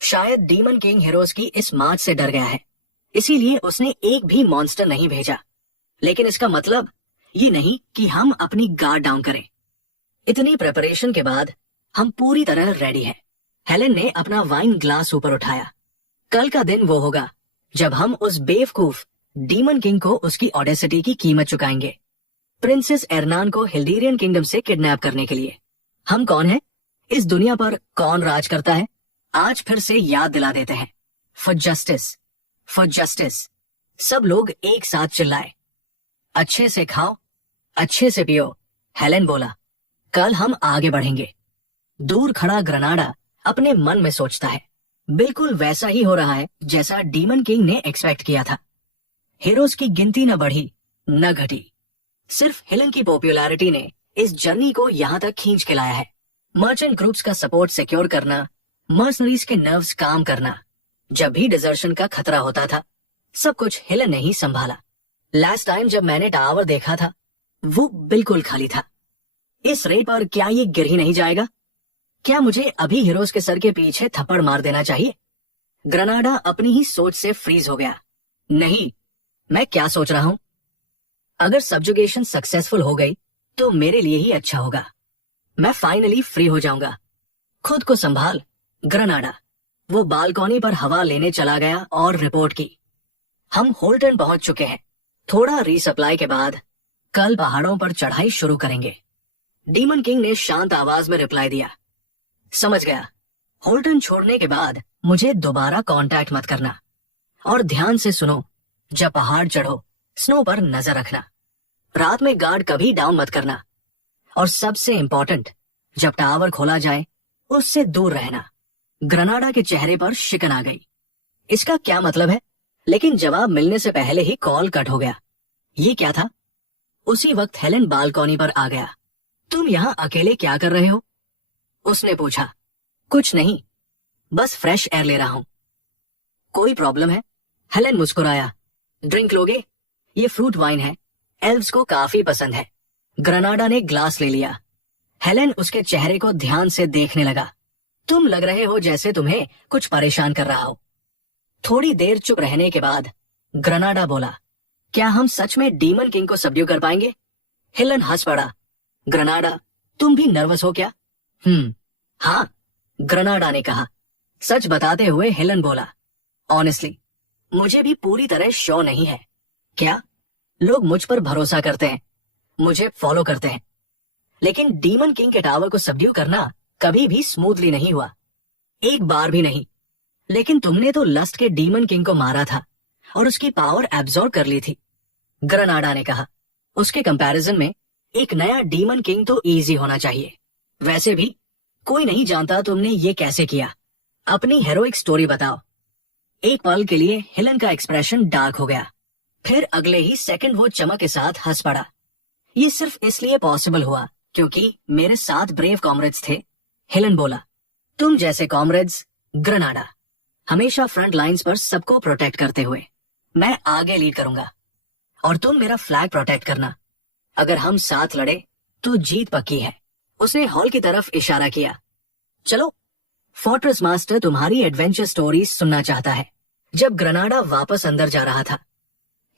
शायद डीमन किंग हीरोज की इस मार्च से डर गया है, इसीलिए उसने एक भी मॉन्स्टर नहीं भेजा। लेकिन इसका मतलब ये नहीं कि हम अपनी गार्ड डाउन करें। इतनी प्रिपरेशन के बाद हम पूरी तरह रेडी हैं। हेलन ने अपना वाइन ग्लास ऊपर उठाया। कल का दिन वो होगा जब हम उस बेवकूफ डीमन किंग को उसकी ऑडेसिटी की कीमत चुकाएंगे। प्रिंसेस एरनान को हिल्डीरियन किंगडम से किडनैप करने के लिए। हम कौन हैं? इस दुनिया पर कौन राज करता है? आज फिर से याद दिला देते हैं। For justice, for justice. सब लोग एक साथ चिल्लाए। अच्छे से खाओ, अच्छे से पियो, हेलन बोला। कल हम आगे बढ़ेंगे। दूर खड़ा ग्रनाडा अपने मन में सोचता है, बिल्कुल वैसा ही हो रहा है जैसा डीमन किंग ने एक्सपेक्ट किया था। हीरोज की गिनती न बढ़ी न घटी, सिर्फ हेलन की पॉपुलैरिटी ने इस जर्नी को यहाँ तक खींच के लाया है। मर्चेंट ग्रुप्स का सपोर्ट सिक्योर करना, मर्सनरीज के नर्व्स काम करना, जब भी डिजर्शन का खतरा होता था, सब कुछ हेलन ने ही संभाला। लास्ट टाइम जब मैंने टावर देखा था, वो बिल्कुल खाली था। इस रेट पर क्या ये गिर ही नहीं जाएगा? क्या मुझे अभी हीरोज के सर के पीछे थप्पड़ मार देना चाहिए? ग्रनाडा अपनी ही सोच से फ्रीज हो गया। नहीं, मैं क्या सोच रहा हूं? अगर सब्जुगेशन सक्सेसफुल हो गई तो मेरे लिए ही अच्छा होगा। मैं फाइनली फ्री हो जाऊंगा। खुद को संभाल ग्रनाडा। वो बालकनी पर हवा लेने चला गया और रिपोर्ट की, हम होल्टन पहुंच चुके हैं। थोड़ा रीसप्लाई के बाद कल पहाड़ों पर चढ़ाई शुरू करेंगे। डीमन किंग ने शांत आवाज में रिप्लाई दिया, समझ गया। होल्टन छोड़ने के बाद मुझे दोबारा कांटेक्ट मत करना। और ध्यान से सुनो, जब पहाड़ चढ़ो स्नो पर नजर रखना। रात में गार्ड कभी डाउन मत करना। और सबसे इंपॉर्टेंट, जब टावर खोला जाए उससे दूर रहना। ग्रनाडा के चेहरे पर शिकन आ गई। इसका क्या मतलब है? लेकिन जवाब मिलने से पहले ही कॉल कट हो गया। ये क्या था? उसी वक्त हेलन बालकनी पर आ गया। तुम यहाँ अकेले क्या कर रहे हो? उसने पूछा। कुछ नहीं, बस फ्रेश एयर ले रहा हूं। कोई प्रॉब्लम है? हेलन मुस्कुराया। ड्रिंक लोगे? ये फ्रूट वाइन है, एल्व्स को काफी पसंद है। ग्रनाडा ने ग्लास ले लिया। हेलन उसके चेहरे को ध्यान से देखने लगा। तुम लग रहे हो जैसे तुम्हें कुछ परेशान कर रहा हो। थोड़ी देर चुप रहने के बाद ग्रनाडा बोला, क्या हम सच में डीमन किंग को सबड्यू कर पाएंगे? हेलन हंस पड़ा। ग्रनाडा, तुम भी नर्वस हो क्या? हाँ, ग्रनाडा ने कहा। सच बताते हुए हेलन बोला, ऑनेस्टली मुझे भी पूरी तरह श्योर नहीं है। क्या? लोग मुझ पर भरोसा करते हैं, मुझे फॉलो करते हैं, लेकिन डीमन किंग के टावर को सबड्यू करना कभी भी स्मूथली नहीं हुआ, एक बार भी नहीं। लेकिन तुमने तो लस्ट के डीमन किंग को मारा था और उसकी पावर एब्जॉर्ब कर ली थी, ग्रनाडा ने कहा। उसके कंपैरिजन में एक नया डीमन किंग तो इजी होना चाहिए। वैसे भी कोई नहीं जानता तुमने ये कैसे किया। अपनी हेरोइक स्टोरी बताओ। एक पल के लिए हेलन का एक्सप्रेशन डार्क हो गया, फिर अगले ही सेकंड वो चमक के साथ हंस पड़ा। ये सिर्फ इसलिए पॉसिबल हुआ क्योंकि मेरे साथ ब्रेव कॉमरेड्स थे। हेलन बोला, तुम जैसे कॉमरेड्स ग्रेनाडा हमेशा फ्रंट लाइंस पर सबको प्रोटेक्ट करते हुए, मैं आगे लीड करूंगा और तुम मेरा फ्लैग प्रोटेक्ट करना। अगर हम साथ लड़े तो जीत पक्की है। उसने हॉल की तरफ इशारा किया। चलो, फोर्ट्रेस मास्टर तुम्हारी एडवेंचर स्टोरी सुनना चाहता है। जब ग्रेनाडा वापस अंदर जा रहा था,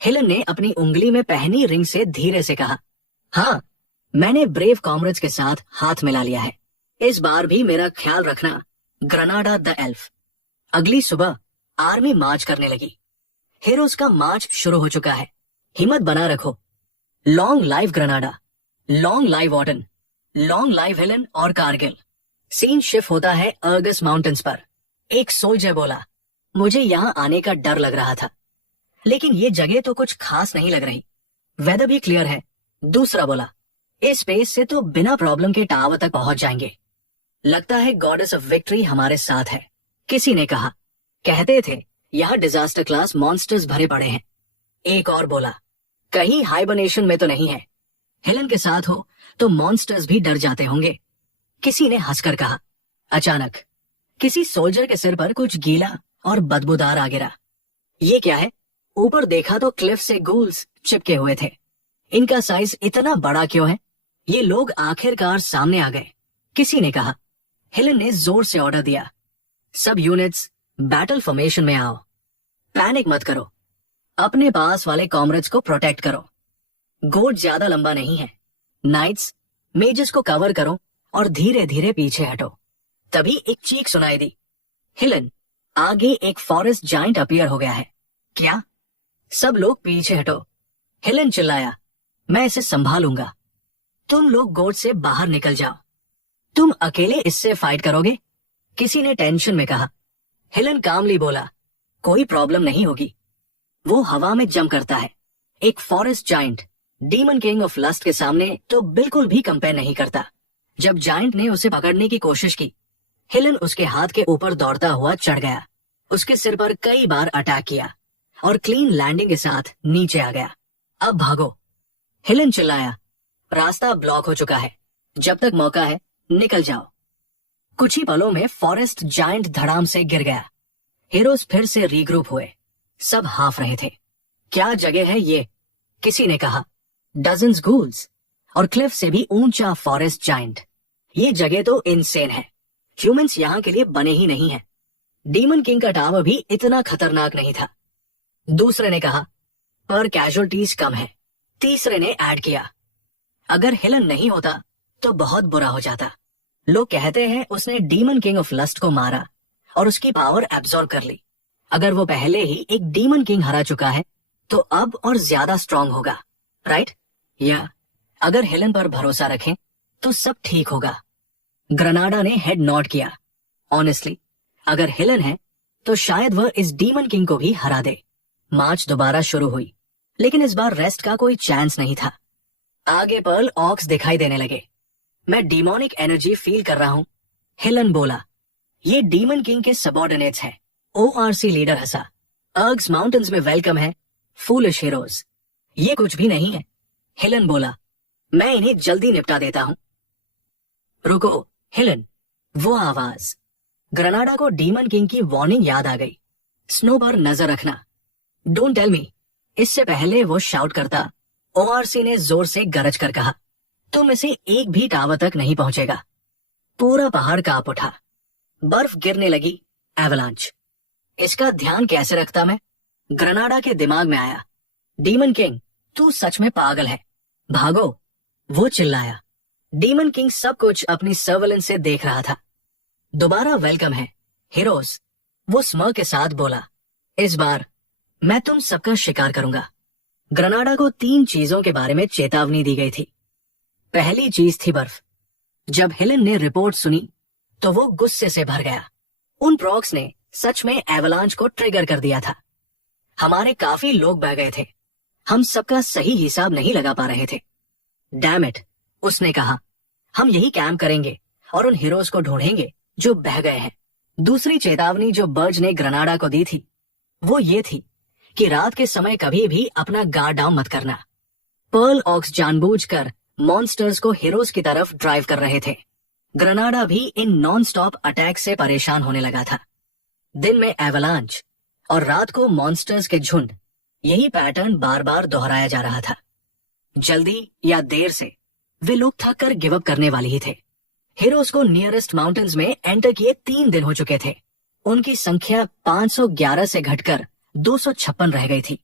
हेलन ने अपनी उंगली में पहनी रिंग से धीरे से कहा, हाँ, मैंने ब्रेव कॉमरेड्स के साथ हाथ मिला लिया है। इस बार भी मेरा ख्याल रखना, ग्रेनाडा द एल्फ। अगली सुबह आर्मी मार्च करने लगी। हीरोज का मार्च शुरू हो चुका है। हिम्मत बना रखो। Long live Granada, long live Warden, long live Helen और कारगिल। सीन शिफ्ट होता है अर्गस माउंटेन्स पर। एक सोल्जर बोला, मुझे यहाँ आने का डर लग रहा था, लेकिन ये जगह तो कुछ खास नहीं लग रही। वेदर भी क्लियर है। दूसरा बोला, इस स्पेस से तो बिना प्रॉब्लम के टावर तक पहुंच जाएंगे। लगता है गॉडेस ऑफ विक्ट्री हमारे साथ है। किसी ने कहा, कहते थे यहाँ डिजास्टर क्लास मॉन्स्टर्स भरे पड़े हैं। एक और बोला, कहीं हाइबरनेशन में तो नहीं है। हेलन के साथ हो तो मॉन्स्टर्स भी डर जाते होंगे। किसी ने हंसकर कहा। अचानक किसी सोल्जर के सिर पर कुछ गीला और बदबूदार आ गिरा। ये क्या है? ऊपर देखा तो क्लिफ से गूल्स चिपके हुए थे। इनका साइज इतना बड़ा क्यों है? ये लोग आखिरकार सामने आ गए। किसी ने कहा। हेलन ने जोर से ऑर्डर दिया, सब यूनिट्स बैटल फॉर्मेशन में आओ। पैनिक मत करो, अपने पास वाले कॉमरेड्स को प्रोटेक्ट करो। गोट ज्यादा लंबा नहीं है। नाइट्स, मेजर्स को कवर करो और धीरे धीरे पीछे हटो। तभी एक चीख सुनाई दी। हेलन, आगे एक फॉरेस्ट जाइंट अपीयर हो गया है। क्या? सब लोग पीछे हटो। हेलन चिल्लाया, मैं इसे संभालूंगा। तुम लोग गोट से बाहर निकल जाओ। तुम अकेले इससे फाइट करोगे? किसी ने टेंशन में कहा। हेलन कामली बोला, कोई प्रॉब्लम नहीं होगी। वो हवा में जंप करता है। एक forest giant demon king of lust के सामने तो बिल्कुल भी कंपेयर नहीं करता। जब जाइंट ने उसे पकड़ने की कोशिश की, हेलन उसके हाथ के ऊपर दौड़ता हुआ चढ़ गया, उसके सिर पर कई बार अटैक किया और क्लीन लैंडिंग के साथ नीचे आ गया। अब भागो, हेलन चिल्लाया। रास्ता ब्लॉक हो चुका है। जब तक मौका है निकल जाओ। कुछ ही पलों में फॉरेस्ट जाइंट धड़ाम से गिर गया। हीरोज फिर से रीग्रुप हुए। सब हाफ रहे थे। क्या जगह है ये? किसी ने कहा। डजन्स गूल्स और क्लिफ से भी ऊंचा फॉरेस्ट जाइंट। ये जगह तो इनसेन है। ह्यूमंस यहाँ के लिए बने ही नहीं है। डीमन किंग का टावर भी इतना खतरनाक नहीं था। दूसरे ने कहा, पर कैजुअलिटीज कम है। तीसरे ने ऐड किया, अगर हेलन नहीं होता तो बहुत बुरा हो जाता। लोग कहते हैं उसने डीमन किंग ऑफ लस्ट को मारा और उसकी पावर एब्जॉर्ब कर ली। अगर वो पहले ही एक डीमन किंग हरा चुका है तो अब और ज्यादा स्ट्रांग होगा, राइट? या अगर हेलन पर भरोसा रखें तो सब ठीक होगा। ग्रेनाडा ने हेड नॉड किया। ऑनेस्टली, अगर हेलन है तो शायद वह इस डीमन किंग को भी हरा दे। मार्च दोबारा शुरू हुई, लेकिन इस बार रेस्ट का कोई चांस नहीं था। आगे पर्ल ऑक्स दिखाई देने लगे। मैं डीमोनिक एनर्जी फील कर रहा हूं, हेलन बोला। ये डीमन किंग के सबऑर्डिनेट्स हैं। ओआरसी लीडर हंसा। अर्ग्स माउंटेन्स में वेलकम है, फूलिश हीरोज। ये कुछ भी नहीं है, हेलन बोला। मैं इन्हें जल्दी निपटा देता हूं। रुको, हेलन, वो आवाज। ग्रेनाडा को डीमन किंग की वार्निंग याद आ गई। स्नो पर नजर रखना। Don't tell me. इससे पहले वो शाउट करता, ओआरसी ने जोर से गरज कर कहा, तुम इसे एक भी टावर तक नहीं पहुंचेगा। पूरा पहाड़ कांप उठा। बर्फ गिरने लगी, एवलांच। इसका ध्यान कैसे रखता मैं? ग्रेनाडा के दिमाग में आया। डीमन किंग, तू सच में पागल है, भागो, वो चिल्लाया। डीमन किंग सब कुछ अपनी सर्वेलेंस से देख रहा था। दोबारा वेलकम है, हीरोज, वो स्मर के साथ बोला। इस बार मैं तुम सबका शिकार करूंगा। ग्रेनाडा को 3 चीजों के बारे में चेतावनी दी गई थी। पहली चीज थी बर्फ। जब हेलन ने रिपोर्ट सुनी तो वो गुस्से से भर गया। उन प्रॉक्स ने सच में एवलांच को ट्रिगर कर दिया था। हमारे काफी लोग बह गए थे। हम सबका सही हिसाब नहीं लगा पा रहे थे। डैम इट, उसने कहा, हम यही कैंप करेंगे और उन हीरोज को ढूंढेंगे जो बह गए हैं। दूसरी चेतावनी जो बर्ज ने ग्रनाडा को दी थी वो ये थी कि रात के समय कभी भी अपना गार्ड डाउन मत करना। पर्ल ऑक्स जानबूझकर मॉन्स्टर्स को हीरोज की तरफ ड्राइव कर रहे थे। ग्रनाडा भी इन नॉन स्टॉप अटैक से परेशान होने लगा था। दिन में एवलांच और रात को मॉन्स्टर्स के झुंड, यही पैटर्न बार बार दोहराया जा रहा था। जल्दी या देर से वे लोग थक कर गिव अप करने वाले ही थे। हीरोज को नियरेस्ट माउंटेन्स में एंटर किए 3 दिन हो चुके थे। उनकी संख्या 511 से घटकर 256 रह गई थी।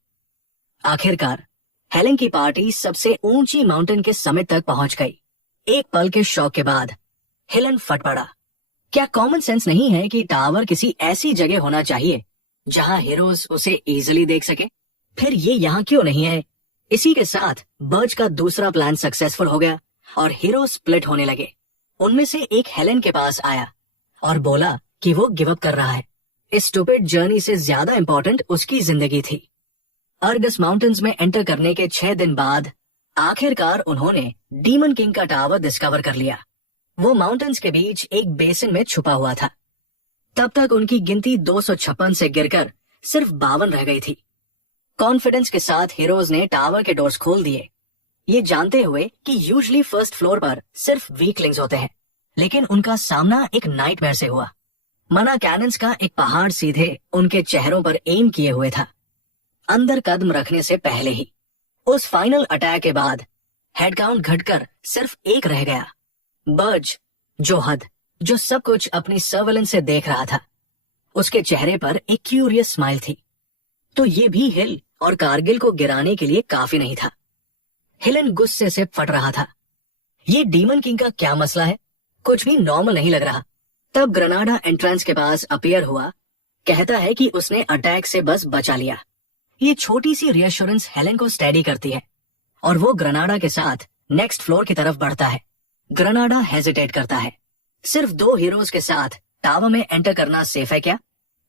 आखिरकार हेलेन की पार्टी सबसे ऊंची माउंटेन के समिट तक पहुंच गई। एक पल के शौक के बाद हेलेन फट पड़ा। क्या कॉमन सेंस नहीं है कि टावर किसी ऐसी जगह होना चाहिए जहां हीरोज उसे इजीली देख सके? फिर ये यहाँ क्यों नहीं है? इसी के साथ बर्ज का दूसरा प्लान सक्सेसफुल हो गया और हीरोज स्प्लिट होने लगे। उनमें से एक हेलेन के पास आया और बोला कि वो गिव अप कर रहा है। इस स्टूपिड जर्नी से ज्यादा इंपॉर्टेंट उसकी जिंदगी थी। अर्गस माउंटेन्स में एंटर करने के 6 दिन बाद आखिरकार उन्होंने डीमन किंग का टावर डिस्कवर कर लिया। वो माउंटेन्स के बीच एक बेसिन में छुपा हुआ था। तब तक उनकी गिनती 256 से गिरकर सिर्फ 52 रह गई थी। कॉन्फिडेंस के साथ हीरोज ने टावर के डोर्स खोल दिए, ये जानते हुए कि यूजुअली फर्स्ट फ्लोर पर सिर्फ वीकलिंग्स होते हैं, लेकिन उनका सामना एक नाइटमेयर से हुआ। मना कैनन्स का एक पहाड़ सीधे उनके चेहरों पर एम किए हुए था। अंदर कदम रखने से पहले ही उस फाइनल अटैक के बाद हेड काउंट घटकर सिर्फ 1 रह गया। बर्ज, जो सब कुछ अपनी सर्वेलेंस से देख रहा था, उसके चेहरे पर एक क्यूरियस स्माइल थी। तो ये भी हिल और कारगिल को गिराने के लिए काफी नहीं था। हेलेन गुस्से से फट रहा था। ये डीमन किंग का क्या मसला है? कुछ भी नॉर्मल नहीं लग रहा। तब ग्रनाडा एंट्रेंस के पास अपीयर हुआ, कहता है कि उसने अटैक से बस बचा लिया। ये छोटी सी रिएश्योरेंस हेलेन को स्टेडी करती है और वो ग्रनाडा के साथ नेक्स्ट फ्लोर की तरफ बढ़ता है। ग्रनाडा हेजिटेट करता है। सिर्फ 2 हीरोज के साथ टावर में एंटर करना सेफ है क्या?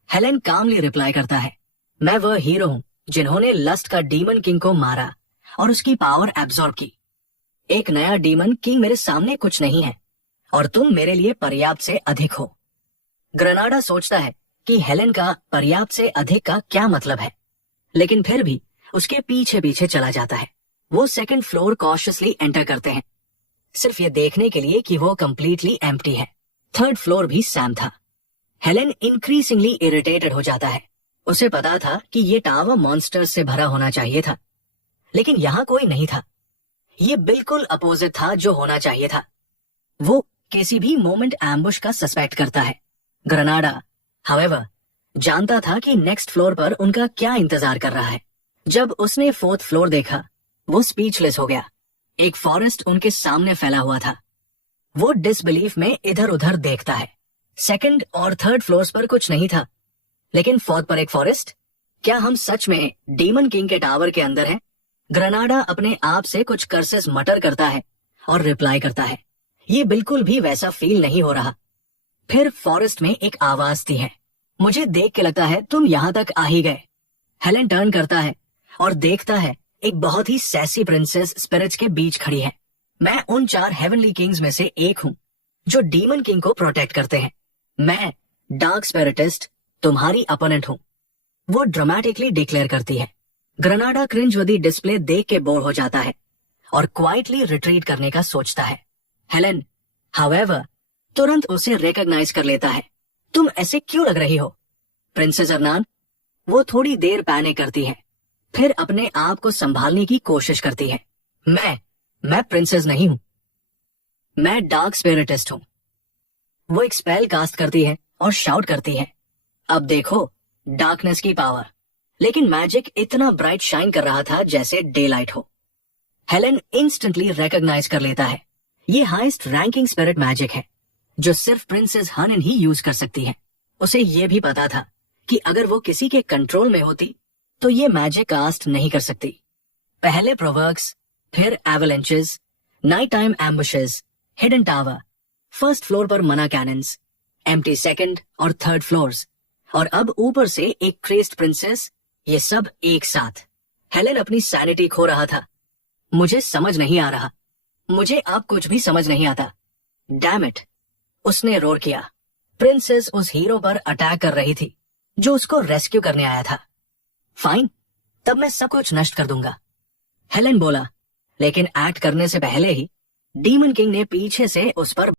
हेलेन कामली रिप्लाई करता है, मैं वह हीरो हूं जिन्होंने लस्ट का डीमन किंग को मारा और उसकी पावर एब्जॉर्ब की। एक नया डीमन किंग मेरे सामने कुछ नहीं है और तुम मेरे लिए पर्याप्त से अधिक हो। ग्रनाडा सोचता है कि हेलेन का पर्याप्त से अधिक का क्या मतलब है, लेकिन फिर भी उसके पीछे पीछे चला जाता है। वो 2nd फ्लोर कॉशियसली एंटर करते हैं, सिर्फ ये देखने के लिए कि वो कंप्लीटली एम्प्टी है। 3rd फ्लोर भी सैम था। हेलेन इंक्रीजिंगली इरिटेटेड हो जाता है। उसे पता था कि ये टावर मॉन्स्टर्स से भरा होना चाहिए था, लेकिन यहाँ कोई नहीं था। ये बिल्कुल अपोजिट था जो होना चाहिए था। वो किसी भी मोमेंट एम्बुश का सस्पेक्ट करता है। ग्रनाडा हाउएवर जानता था कि नेक्स्ट फ्लोर पर उनका क्या इंतजार कर रहा है। जब उसने 4th फ्लोर देखा, वो स्पीचलेस हो गया। एक फॉरेस्ट उनके सामने फैला हुआ था। वो डिसबिलीफ में इधर उधर देखता है। 2nd और 3rd फ्लोर्स पर कुछ नहीं था, लेकिन 4th पर एक फॉरेस्ट। क्या हम सच में डीमन किंग के टावर के अंदर हैं? ग्रनाडा अपने आप से कुछ कर्सेस मटर करता है और रिप्लाई करता है, ये बिल्कुल भी वैसा फील नहीं हो रहा। फिर फॉरेस्ट में एक आवाज दी है, मुझे देख के लगता है तुम यहाँ तक आ ही गए। हेलेन टर्न करता है और देखता है एक बहुत ही सैसी प्रिंसेस स्पिरिट्स के बीच खड़ी है। मैं उन 4 हेवनली किंग्स में से एक हूँ जो डीमन किंग को प्रोटेक्ट करते हैं। मैं डार्क स्पिरिटिस्ट तुम्हारी अपोनेंट हूँ, वो ड्रामेटिकली डिक्लेयर करती है। ग्रनाडा क्रिंजवर्दी डिस्प्ले देख के बोर हो जाता है और क्वाइटली रिट्रीट करने का सोचता है। हेलेन हाउएवर तुरंत उसे रिकॉग्नाइज कर लेता है। तुम ऐसे क्यों लग रही हो प्रिंसेस अरनान? वो थोड़ी देर पैनिक करती है, फिर अपने आप को संभालने की कोशिश करती है। मैं प्रिंसेस नहीं हूं, मैं डार्क स्पिरिटिस्ट हूं। वो एक स्पेल कास्ट करती है और शाउट करती है, अब देखो डार्कनेस की पावर। लेकिन मैजिक इतना ब्राइट शाइन कर रहा था जैसे डे लाइट हो। हेलेन इंस्टेंटली रिकॉग्नाइज कर लेता है, ये हाईएस्ट रैंकिंग स्पिरिट मैजिक है जो सिर्फ प्रिंसेस हनन ही यूज कर सकती है। उसे ये भी पता था कि अगर वो किसी के कंट्रोल में होती तो ये मैजिक कास्ट नहीं कर सकती। पहले प्रोवर्क्स, फिर avalanches, night time ambushes, hidden tower, 1st floor पर मना कैनन्स, एम्प्टी 2nd और 3rd फ्लोर्स, और अब ऊपर से एक क्रेस्ट प्रिंसेस, ये सब एक साथ। हेलेन अपनी सैनिटी खो रहा था। मुझे समझ नहीं आ रहा, मुझे अब कुछ भी समझ नहीं आता। डैम इट, उसने रोर किया। प्रिंसेस उस हीरो पर अटैक कर रही थी जो उसको रेस्क्यू करने आया था। फाइन, तब मैं सब कुछ नष्ट कर दूंगा, हेलेन बोला। लेकिन एक्ट करने से पहले ही डीमन किंग ने पीछे से उस पर